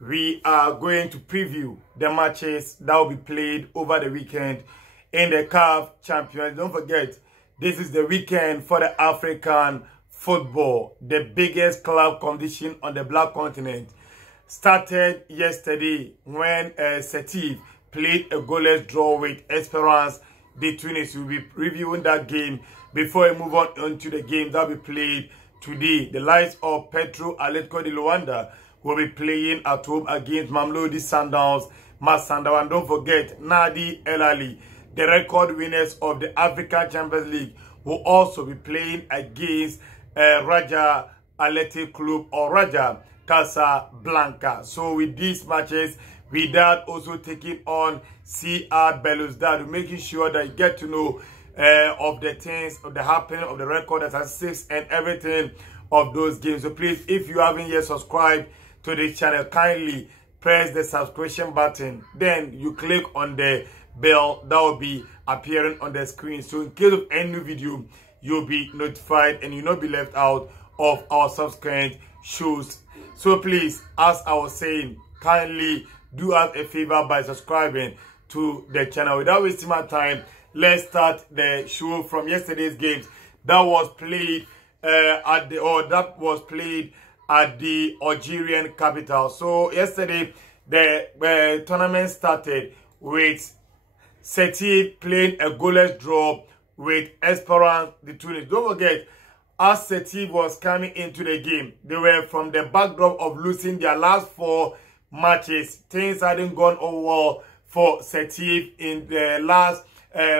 we are going to preview the matches that will be played over the weekend in the CAF Champions. Don't forget, this is the weekend for the African football, the biggest club competition on the Black continent. Started yesterday when Setif played a goalless draw with Esperance de Tunis. We'll be reviewing that game before we move on to the game that will be played today. The likes of Petro, Atletco de Luanda will be playing at home against Mamelodi Sundowns, Masandawa. And don't forget, Nadi El Ahly, the record winners of the African Champions League, will also be playing against Raja Athletic Club or Raja Casablanca. So with these matches, Wydad also taking on CR Belouizdad, making sure that you get to know of the things, of the happening, of the record, statistics, and everything of those games. So please, if you haven't yet subscribed to this channel, kindly press the subscription button. Then you click on the bell that will be appearing on the screen. So in case of any new video, you'll be notified and you'll not be left out of our subsequent shows. So please, as I was saying, kindly do us a favor by subscribing to the channel. Without wasting my time, let's start the show from yesterday's games that was played at the Algerian capital. So yesterday the tournament started with Setif playing a goalless draw with Esperance de Tunis. Don't forget, as Setif was coming into the game, they were from the backdrop of losing their last 4 matches. Things hadn't gone over well for Setif in the last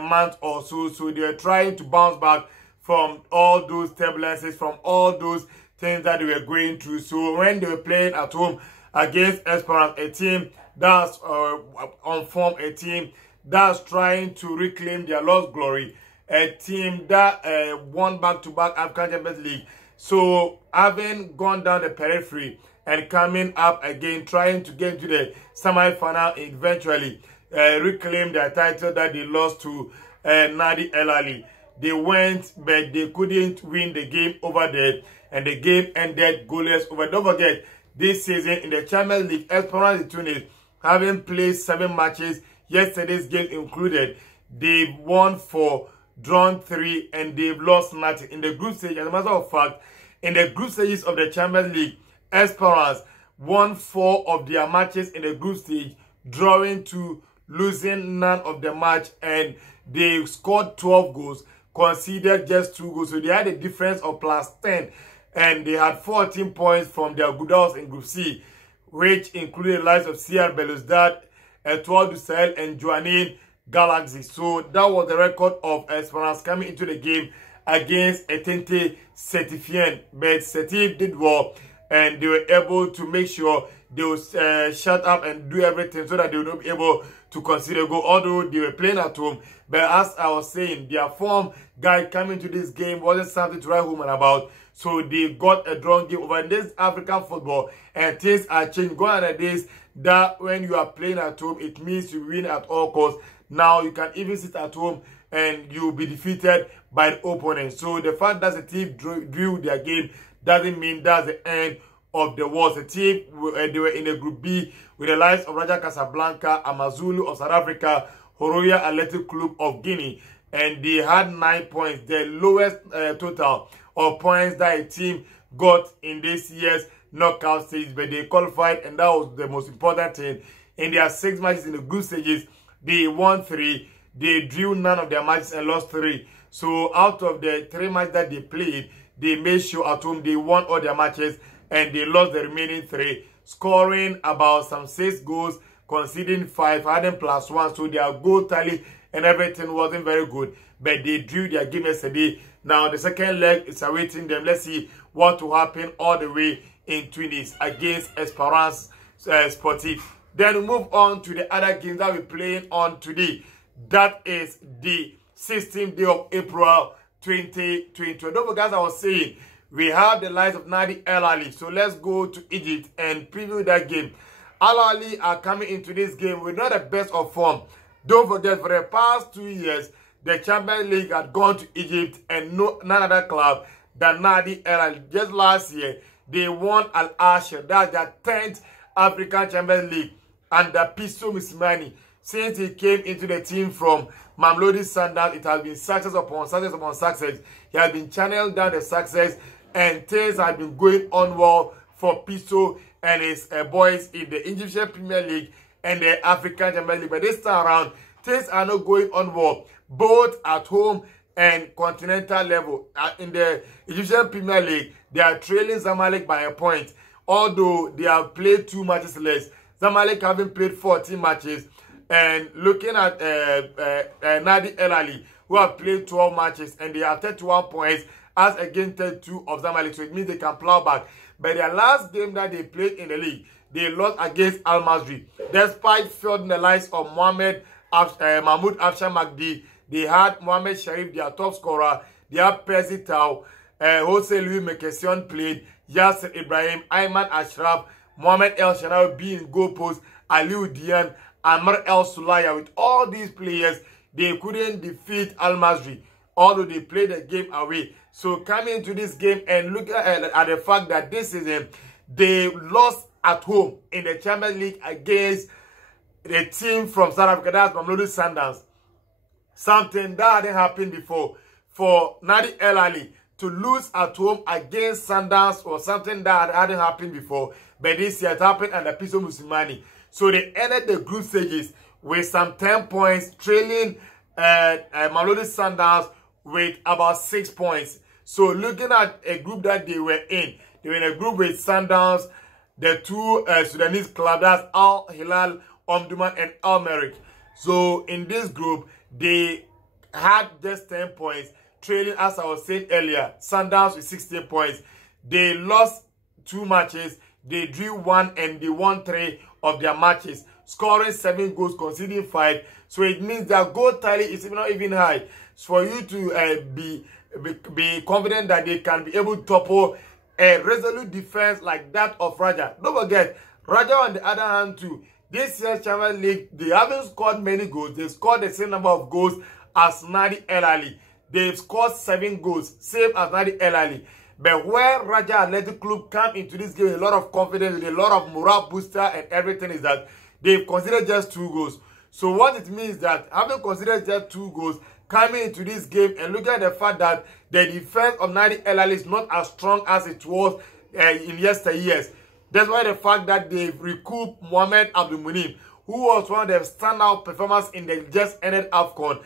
month or so. So they were trying to bounce back from all those turbulences, from all those things that they were going through. So when they were playing at home against Esperance, a team that's on form, a team that's trying to reclaim their lost glory, a team that won back-to-back African Champions League. So having gone down the periphery and coming up again, trying to get to the semi-final, eventually reclaim their title that they lost to Nadi El Ahly. They went, but they couldn't win the game over there, and the game ended goalless over. Don't forget, this season in the Champions League, Esperance de Tunis, having played 7 matches, yesterday's game included, they've won 4, drawn 3, and they've lost nothing in the group stage. As a matter of fact, in the group stages of the Champions League, Esperance won 4 of their matches in the group stage, drawing 2, losing none of the match, and they scored 12 goals, conceded just 2 goals. So they had a difference of +10, and they had 14 points from their goals in Group C, which included the likes of CR Belouizdad, Etoile du Sahel, and Joanine Galaxy. So that was the record of Esperance coming into the game against Etente Setifien. But Setif did well, and they were able to make sure they would shut up and do everything so that they would not be able to concede a goal, although they were playing at home. But as I was saying, their form guy coming to this game wasn't something to write home about. So they got a drawn game over this African football, and things are changing. Gone are the days that when you are playing at home, it means you win at all costs. Now you can even sit at home and you'll be defeated by the opponent. So the fact that the team drew their game doesn't mean that's the end of the world. The team, they were in the Group B with the likes of Raja Casablanca, Amazulu of South Africa, Horoya Athletic Club of Guinea, and they had 9 points, the lowest total of points that a team got in this year's knockout stage. But they qualified, and that was the most important thing. In their 6 matches in the group stages, they won 3, they drew none of their matches and lost 3. So out of the 3 matches that they played, they made sure at home they won all their matches and they lost the remaining 3, scoring about some 6 goals, conceding 5, adding +1. So their goal tally and everything wasn't very good, but they drew their game yesterday. Now the second leg is awaiting them. Let's see what will happen all the way in Tunis against Esperance Sportif. Then we move on to the other games that we're playing on today. That is the 16th day of April 2020. Don't forget, as I was saying, we have the likes of Nadi El Ahly. So let's go to Egypt and preview that game. Al Ahly are coming into this game with not the best of form. Don't forget, for the past 2 years, the Champions League had gone to Egypt and none other club than Nadi El Ahly. Just last year, they won Al Ashir. That's their 10th African Champions League under Petro Mosimane. Since he came into the team from Mamelodi Sundowns, it has been success upon success upon success. He has been channeled down the success, and things have been going on well for Petro and his boys in the Egyptian Premier League and the African Champions League. But this time around, things are not going on well, both at home and continental level. In the Egyptian Premier League, they are trailing Zamalek by a point, although they have played 2 matches less. Zamalek having played 14 matches. And looking at Nadi El Ahly, who have played 12 matches and they have 31 points as against 32 of Zamalek, so it means they can plow back. But their last game that they played in the league, they lost against Al Masry. Despite fielding the likes of Mahmoud Afshar Magdi, they had Mohamed Sharif, their top scorer. They had Percy Tau, Jose Louis Mekession played, Yasser Ibrahim, Ayman Ashraf, Mohamed El Shanawi being goal post, Aliou Dian, Amr El Sulaya. With all these players, they couldn't defeat Al Masry, although they played the game away. So coming into this game and look at the fact that this season, they lost at home in the Champions League against the team from South Africa, that's Mamelodi Sundowns. Something that hadn't happened before for Nadi El Ahly to lose at home against Sundowns, or something that hadn't happened before. But this year it happened under Petro Mosimane. So they ended the group stages with some 10 points, trailing Mamelodi Sundowns with about 6 points. So looking at a group that they were in a group with Sundowns, the 2 Sudanese clubs, that's Al Hilal, Omdurman, and Al Merrikh. So in this group, they had just 10 points, trailing, as I was saying earlier, Sundowns with 16 points. They lost 2 matches, they drew 1, and they won 3 of their matches, scoring 7 goals, conceding 5. So it means their goal tally is not even high. So for you to be confident that they can be able to topple a resolute defense like that of Raja. Don't forget, Raja on the other hand too, this year's Champions League, they haven't scored many goals. They've scored the same number of goals as Nadi El Ahly. They've scored 7 goals, same as Nadi El Ahly. But where Raja Athletic Club come into this game with a lot of confidence, with a lot of morale booster and everything, is that they've considered just 2 goals. So what it means that having considered just 2 goals, coming into this game and looking at the fact that the defense of Nadi El Ahly is not as strong as it was in yesteryears. That's why the fact that they've recouped Mohamed Abdul Munim, who was one of the standout performers in the just ended AFCON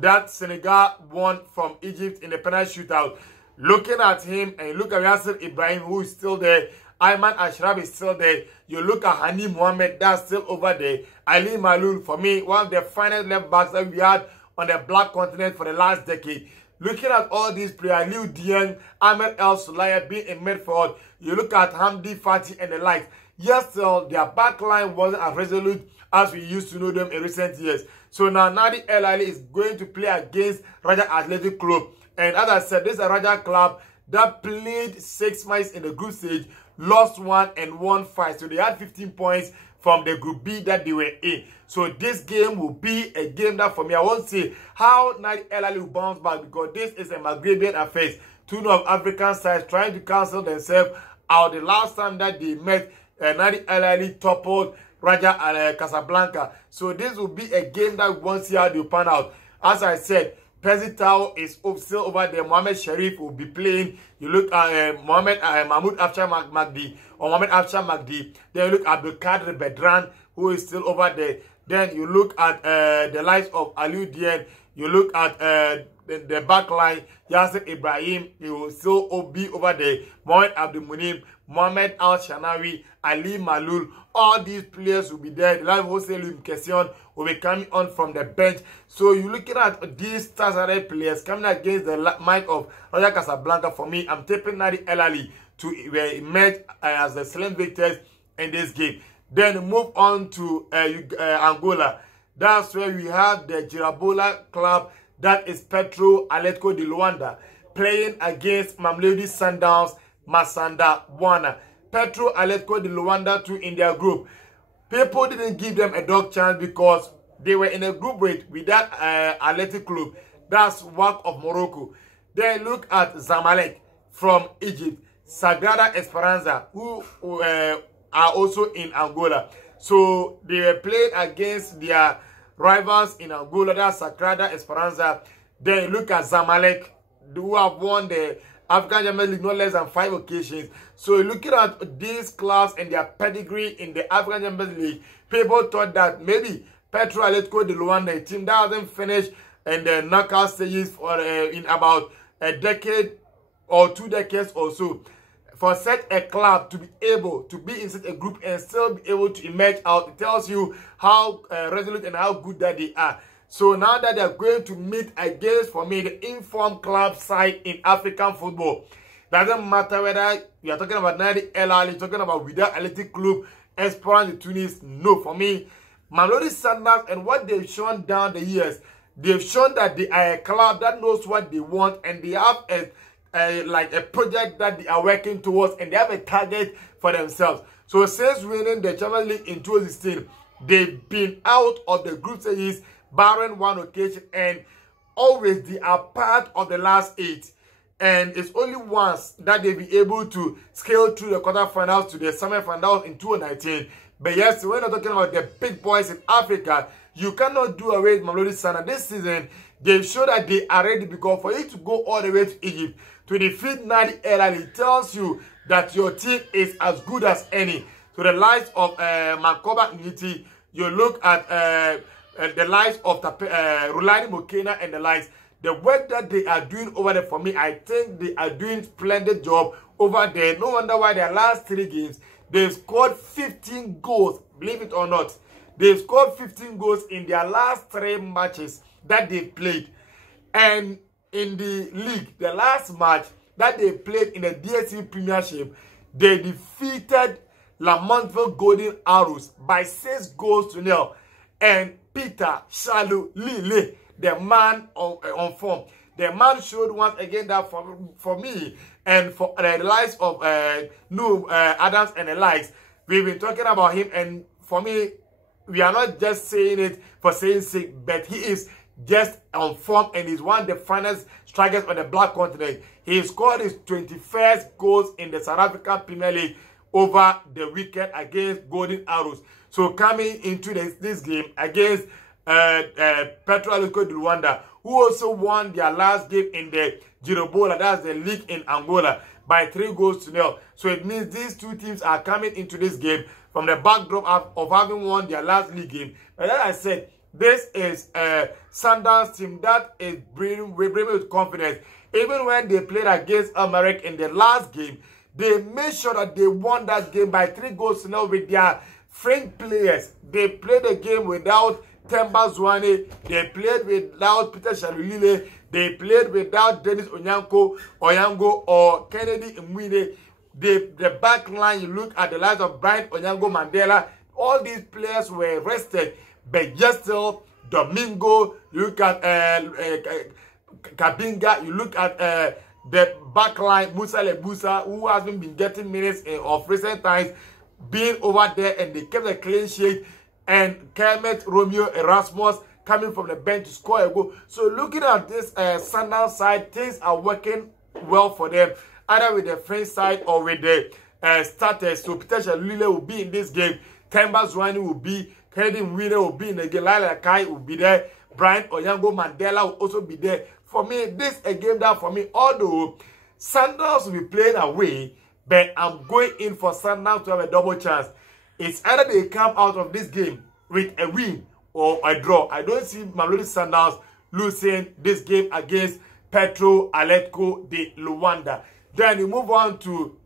that Senegal won from Egypt in the penalty shootout. Looking at him and you look at Yasser Ibrahim, who is still there, Ayman Ashraf is still there, you look at Hani Mohamed, that's still over there, Ali Malul, for me, one of the finest left backs that we had on the black continent for the last decade. Looking at all these players, Aliou Dieng, Ahmed El Sulaya being in midfield, you look at Hamdi Fati and the likes. Yes, still, their back line wasn't as resolute as we used to know them in recent years. So now Nadi El Ahly is going to play against Raja Athletic Club. And as I said, this is a Raja club that played 6 matches in the group stage, lost 1 and won 5. So they had 15 points from the group B that they were in. So this game will be a game that, for me, I won't say how Nadi El Ahly will bounce back, because this is a Maghrebian affair. 2 North African sides trying to cancel themselves out. The last time that they met, Nadi El Ahly toppled Raja Casablanca. So this will be a game that we won't see how they pan out. As I said, Percy Tau is still over there. Mohamed Sharif will be playing. You look at Mahmoud Afshar Magdi, or Mohamed Afshar Magdi. Then you look at Abdelkader Bedran, who is still over there. Then you look at the likes of Aliou Dieng. You look at the back line, Yasser Ibrahim, he will still be over there. Mohamed Abdul Munim, Mohamed Al Shanawi, Ali Malul, all these players will be there. The live Jose Louis Mekession will be coming on from the bench. So you're looking at these stars players coming against the might of Raja Casablanca. For me, I'm taking Nadi El Ahly to emerge as the slim victors in this game. Then move on to Angola. That's where we have the Girabola club, that is Petro Atletco de Luanda, playing against Mamelodi Sundowns, Masanda Wana. Petro Atletco de Luanda too in their group. People didn't give them a dog chance because they were in a group with that Athletic club, that's WAC of Morocco. Then look at Zamalek from Egypt, Sagrada Esperanza, who are also in Angola. So they were playing against their rivals in Angola, that's Sagrada Esperança. Then look at Zamalek, who have won the African Champions League no less than 5 occasions. So looking at these clubs and their pedigree in the African Champions League, people thought that maybe Petro, Atletco, the Luanda, a team that hasn't finished in the knockout stages for in about a decade or 2 decades or so, for such a club to be able to be in such a group and still be able to emerge out, it tells you how resolute and how good that they are. So now that they are going to meet against, for me, the informed club side in African football, doesn't matter whether you are talking about Ahly, talking about Wydad, Atletico, Esperance de Tunis. No, for me, Mamelodi Sundowns and what they've shown down the years, they've shown that they are a club that knows what they want, and they have like a project that they are working towards, and they have a target for themselves. So since winning the Champions League in 2016, they've been out of the group stages barring 1 occasion, and always they are part of the last 8. And it's only once that they'll be able to scale through the quarterfinals to the semi-finals in 2019. But yes, we're not talking about the big boys in Africa. You cannot do away with Mamelodi Sundowns. This season, they've shown that they are ready, because for you to go all the way to Egypt to defeat Nadi Ahly, it tells you that your team is as good as any. So the likes of Mankoba Niti, you look at the likes of Rulani Mokena and the likes. The work that they are doing over there, for me, I think they are doing splendid job over there. No wonder why their last 3 games, they've scored 15 goals. Believe it or not, they've scored 15 goals in their last 3 matches that they played. And in the league, the last match that they played in the DSC Premiership, they defeated Lamontville Golden Arrows by 6-0. And Peter Shalu Lille, the man on form, the man showed once again that for me and for the likes of Adams and the likes, we've been talking about him, and for me, we are not just saying it for saying sake, but he is just on form, and he's one of the finest strikers on the Black Continent. He scored his 21st goals in the South African Premier League over the weekend against Golden Arrows. So coming into this game against Petro Atletico de Luanda, who also won their last game in the Girobola, that's the league in Angola, by 3-0. So it means these 2 teams are coming into this game from the backdrop of having won their last league game. But as I said, this is a Sundowns team that is bringing with confidence. Even when they played against America in the last game, they made sure that they won that game by 3-0 with their French players. They played the game without Temba Zwane. They played without Peter Shalulile. They played without Dennis Onyango or Kennedy Mwine. The back line, you look at the likes of Brian Onyango Mandela, all these players were rested. But just still, Domingo, you look at Kabinga, you look at the back line, Musa Lebusa, who hasn't been getting minutes of recent times, being over there, and they kept a clean sheet, and Kermit Romeo Erasmus coming from the bench to score a goal. So looking at this Sundowns side, things are working well for them, either with the French side or with the starters. So Peter Shalulile will be in this game, Temba Zwane will be, Kennedy Mwine will be in the game, Laila Kai will be there, Brian Onyango Mandela will also be there. For me, this is a game that for me, although Sundowns will be playing away, but I'm going in for Sundowns to have a double chance. It's either they come out of this game with a win or a draw. I don't see Mamelodi Sundowns losing this game against Petro Atletico de Luanda. Then we move on to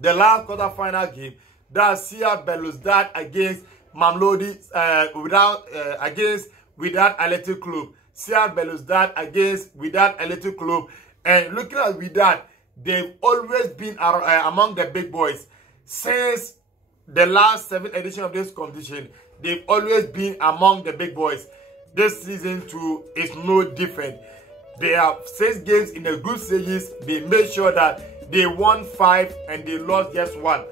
the last quarter-final game. That's CR Belouizdad against Mamelodi, against Wydad Athletic Club. CR Belouizdad against Wydad Athletic Club. And looking at Wydad, they've always been among the big boys. Since the last 7th edition of this competition, they've always been among the big boys. This season too is no different. They have 6 games in the group stages. They made sure that they won 5 and they lost just 1.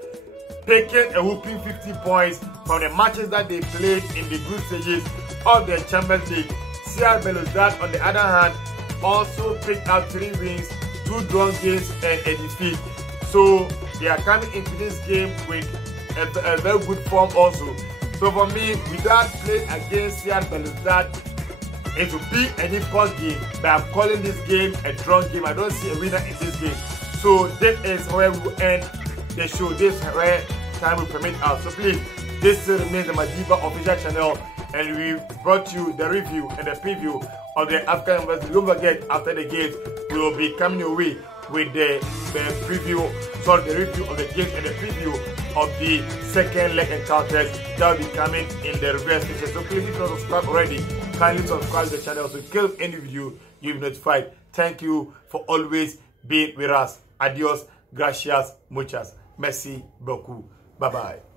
Taking a whooping 50 points from the matches that they played in the group stages of the Champions League. CR Belouizdad, on the other hand, also picked up 3 wins, 2 drawn games, and a defeat. So they are coming into this game with a very good form also. So for me, Wydad playing against Wydad, it will be an important game, but I'm calling this game a draw game. I don't see a winner in this game. So that is where we will end the show. This is where time will permit us. So please, this remains the Madiba official channel, and we brought you the review and the preview of the African University. Don't forget, after the games, we will be coming your way with the review of the games and the preview of the second leg encounters that will be coming in the reverse session. So please, if you don't subscribe already, kindly subscribe to the channel so in any video you'll be notified. Thank you for always being with us. Adios, gracias, muchas. Merci beaucoup. Bye bye.